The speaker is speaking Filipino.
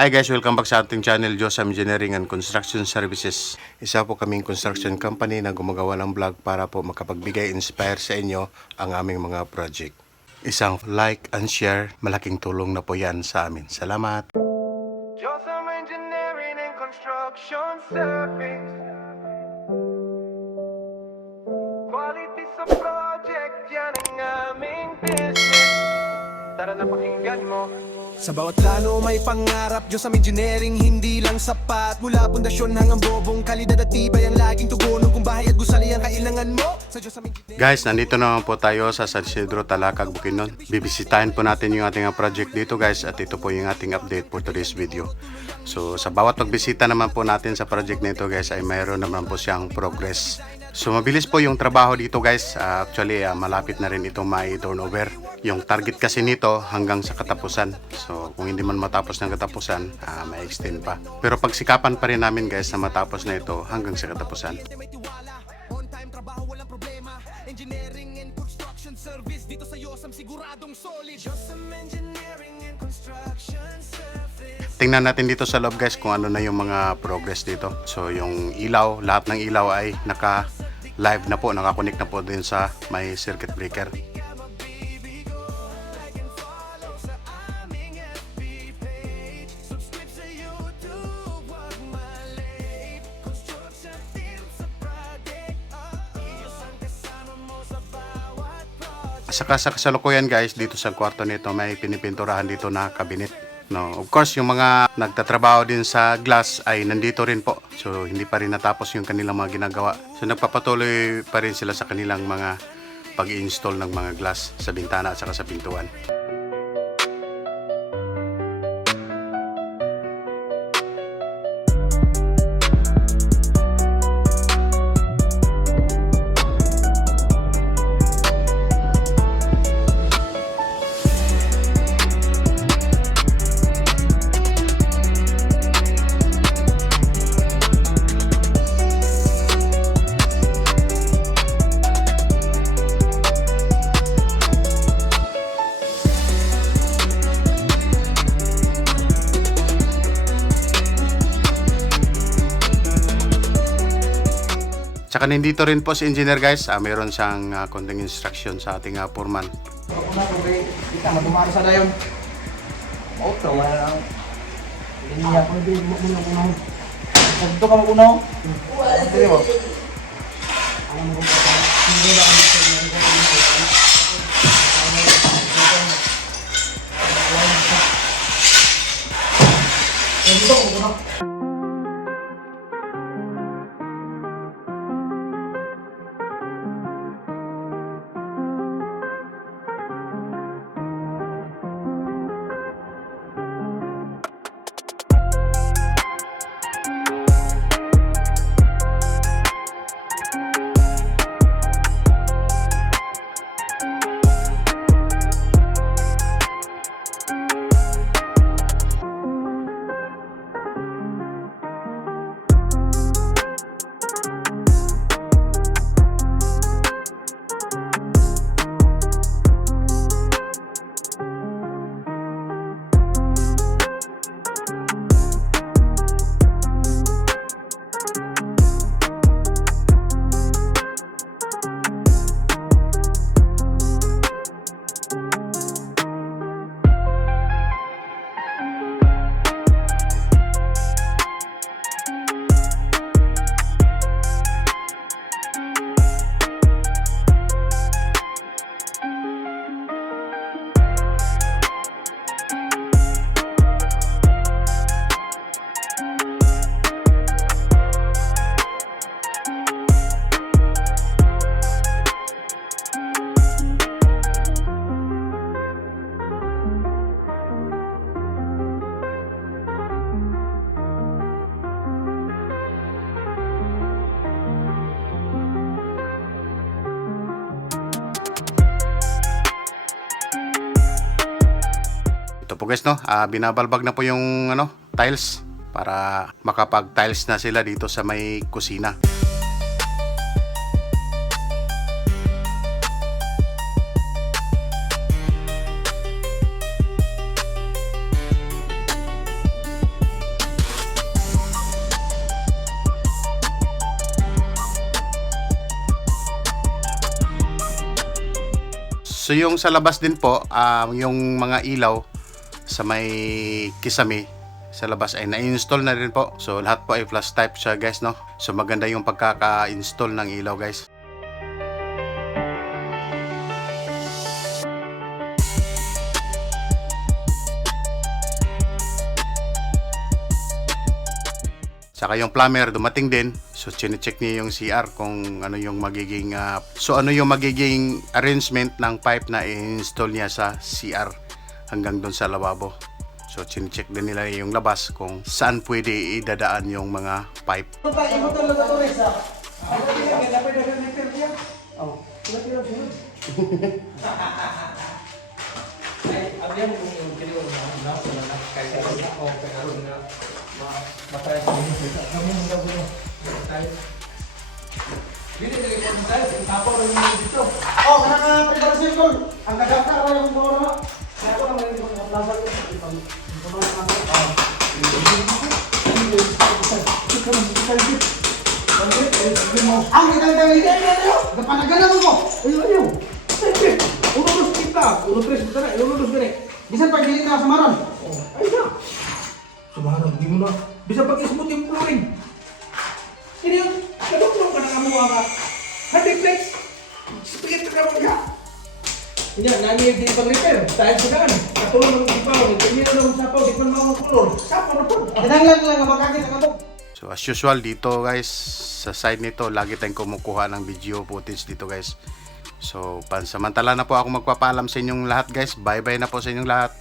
Hi guys, welcome back sa ating channel, Josam Engineering and Construction Services. Isa po kaming construction company na gumagawa ng vlog para po makapagbigay inspire sa inyo ang aming mga project. Isang like and share, malaking tulong na po yan sa amin. Salamat! Josam Engineering and Construction Service. Quality sa project, yan ang aming business. Tara na pakinggan mo. Sa bawat plano may pangarap, Diyos ang engineering hindi lang sapat. Mula pundasyon hanggang bobong, kalidad at tibay ang laging tugon. Kung bahay at gusali ang kailangan mo sa Diyos ang engineering. Guys, nandito naman po tayo sa San Isidro, Talakag, Bukidnon. Bibisitahin po natin yung ating project dito guys, at ito po yung ating update for today's video. So sa bawat pagbisita naman po natin sa project nito guys ay mayroon naman po siyang progress. So mabilis po yung trabaho dito guys. Actually malapit na rin itong mai-turnover. Yung target kasi nito hanggang sa katapusan. So kung hindi man matapos ng katapusan, may extend pa. Pero pagsikapan pa rin namin guys na matapos na ito hanggang sa katapusan. May tiwala, on time trabaho walang problema. Engineering and construction service dito sa Yosam siguradong solid. Yosam Engineering and Construction Service. Tingnan natin dito sa loob guys kung ano na yung mga progress dito. So yung ilaw, lahat ng ilaw ay naka-live na po, nakakonect na po din sa may circuit breaker. Saka sa kasalukuyan guys, dito sa kwarto nito may pinipinturahan dito na cabinet. No, of course yung mga nagtatrabaho din sa glass ay nandito rin po. So hindi pa rin natapos yung kanilang mga ginagawa. So nagpapatuloy pa rin sila sa kanilang mga pag-i-install ng mga glass sa bintana at saka sa pintuan. Tsaka nandito rin po si engineer guys, mayroon siyang konting instruction sa ating foreman. Una ko kay kita matumaro sa dayon. Auto wala lang. Linya ko di mo muna kuno. Dito ka kuno. Wala dito. Ang mo ko. Hindi ba ang dito ko kuno. Ito po guys no, binabalbag na po yung tiles para makapag-tiles na sila dito sa may kusina. So yung sa labas din po, yung mga ilaw sa may kisame sa labas ay na-install na rin po. So lahat po ay flash type siya guys, no. So maganda yung pagkaka-install ng ilaw guys. Saka yung plumber dumating din. So chine-check niya yung CR kung ano yung magiging arrangement ng pipe na i-install niya sa CR hanggang doon sa lavabo. So chine-check din nila yung labas kung saan pwede idadaan yung mga pipe. Oh, karena preparasi kol. Ang gagawin ko yung boro. Kaya ko naman yung plaza ko. Ang gagawin dito niyo. Gapanagalan mo. Ayo. Ulo dos kita, ulo tres kita, ulo dos gini. Bisa pagdilit na samaran. Ay na. Samaran gimana? Bisa pakai smooth yung flooring. Ini yun, kadok-dok ka na kamuha ka. Hadi flex. Split ka naman ka. Hindi, nani di pag-repair. Dahil sa daan. Katulong ng ipaw. Hindi na naman sapaw. Di pa naman mga kulor. Sapaw na po. Kadang lang mabakakit ang kabok. So as usual dito guys, sa side nito lagi tayong kumukuha ng video footage dito guys. So pansamantala na po ako magpapaalam sa inyong lahat guys. Bye bye na po sa inyong lahat.